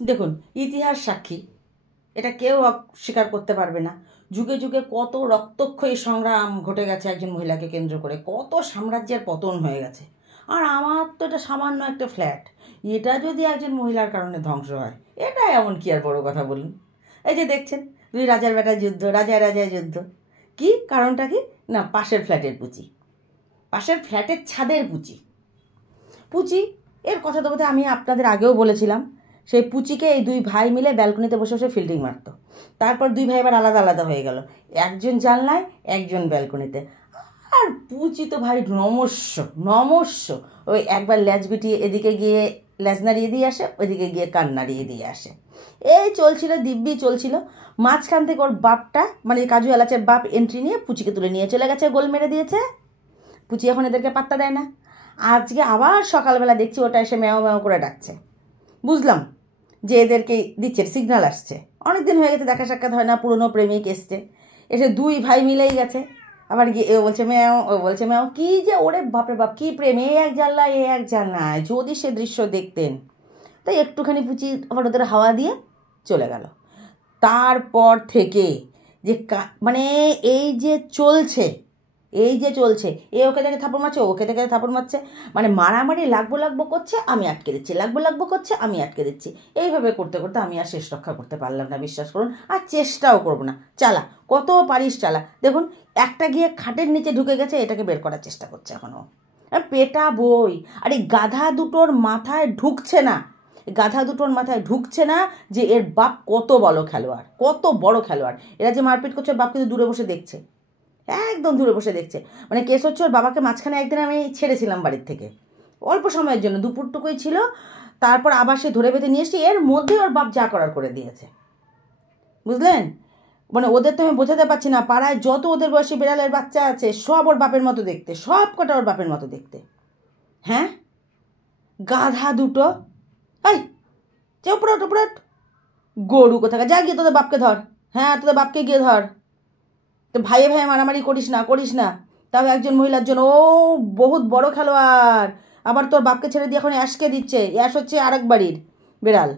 দেখুন, ইতিহাস সাক্ষী, এটা কেউ স্বীকার করতে পারবে না। যুগে যুগে কত রক্তক্ষয়ী সংগ্রাম ঘটে গেছে একজন মহিলাকে কেন্দ্র করে, কত সাম্রাজ্যের পতন হয়ে গেছে। আর আমার তো এটা সামান্য একটা ফ্ল্যাট, এটা যদি একজন মহিলার কারণে ধ্বংস হয়, এটা এমন কি আর বড় কথা বলুন। এই যে দেখছেন, দুই রাজার বেটার যুদ্ধ, রাজায় রাজায় যুদ্ধ। কি কারণটা কি না, পাশের ফ্ল্যাটের পুচি, পাশের ফ্ল্যাটের ছাদের পুচি। পুচি এর কথা তো বোধহয় আমি আপনাদের আগেও বলেছিলাম। সেই পুচিকে এই দুই ভাই মিলে ব্যালকনিতে বসে বসে ফিল্ডিং মারত। তারপর দুই ভাই এবার আলাদা আলাদা হয়ে গেল, একজন জানলায় একজন ব্যালকনিতে। আর পুচি তো ভাই নমস্য নমস্য, ওই একবার ল্যাজ গুটিয়ে এদিকে গিয়ে ল্যাজ নাড়িয়ে দিয়ে আসে, ওইদিকে গিয়ে কান নাড়িয়ে দিয়ে আসে। এই চলছিল, দিব্যি চলছিল। মাঝখান থেকে ওর বাপটা, মানে কাজু এলাচের বাপ, এন্ট্রি নিয়ে পুচিকে তুলে নিয়ে চলে গেছে, গোল মেরে দিয়েছে। পুচি এখন এদেরকে পাত্তা দেয় না। আজকে আবার সকালবেলা দেখছি ওটা এসে ম্যাও ম্যাও করে ডাকছে। বুঝলাম যে এদেরকে দিচ্ছে, সিগন্যাল আসছে। অনেক দিন হয়ে গেছে, দেখা সাক্ষাৎ হয় না, পুরনো প্রেমিক এসছে, এসে দুই ভাই মিলেই গেছে। আবার গিয়ে এ বলছে ম্যাও, ও বলছে ম্যাও। কী যে ওরে বাপরে বাপ, কী প্রেম! এ এক জানলায় এ এক জানলায়, যদি সে দৃশ্য দেখতেন। তাই একটুখানি পুচি আবার ওদের হাওয়া দিয়ে চলে গেল। তারপর থেকে যে মানে এই যে চলছে, এ ওকে দেখে থাপড় মারছে, ওকে দেখে থাপড় মারছে, মানে মারামারি লাগবো লাগবো করছে, আমি আটকে দিচ্ছি, লাগবো লাগবো করছে, আমি আটকে দিচ্ছি। এইভাবে করতে করতে আমি আর শেষ রক্ষা করতে পারলাম না, বিশ্বাস করুন। আর চেষ্টাও করবো না। চালা, কত পারিস চালা। দেখুন, একটা গিয়ে খাটের নিচে ঢুকে গেছে, এটাকে বের করার চেষ্টা করছে এখনও। পেটা বই। আর এই গাধা দুটোর মাথায় ঢুকছে না, যে এর বাপ কত বড় খেলোয়াড়, কত বড় খেলোয়াড়। এরা যে মারপিট করছে, বাপ কিন্তু দূরে বসে দেখছে, একদম দূরে বসে দেখছে। মানে কেস হচ্ছে, ওর বাবাকে মাঝখানে একদিন আমি ছেড়েছিলাম বাড়ির থেকে, অল্প সময়ের জন্য, দুপুরটুকুই ছিল। তারপর আবার সে ধরে বেঁধে নিয়ে এসছি, এর মধ্যে ওর বাপ যা করার করে দিয়েছে, বুঝলেন। মানে ওদের তো আমি বোঝাতে পারছি না, পাড়ায় যত ওদের বয়সী বিড়ালের বাচ্চা আছে, সব ওর বাপের মতো দেখতে, সব কটা ওর বাপের মতো দেখতে। হ্যাঁ, গাধা দুটো। এই চুপড়ট উপড়ট, গরু কোথাকার, যা গিয়ে তোদের বাপকে ধর। হ্যাঁ, তোদের বাপকে গিয়ে ধর। তো ভাইয়ে ভাইয়ে মারামারি করিস না। তাও একজন মহিলার জন্য। ও বহুত বড় খেলোয়াড়। আবার তোর বাপকে ছেড়ে দিয়ে এখন অ্যাশকে দিচ্ছে। অ্যাশ হচ্ছে আরেক বাড়ির বিড়াল।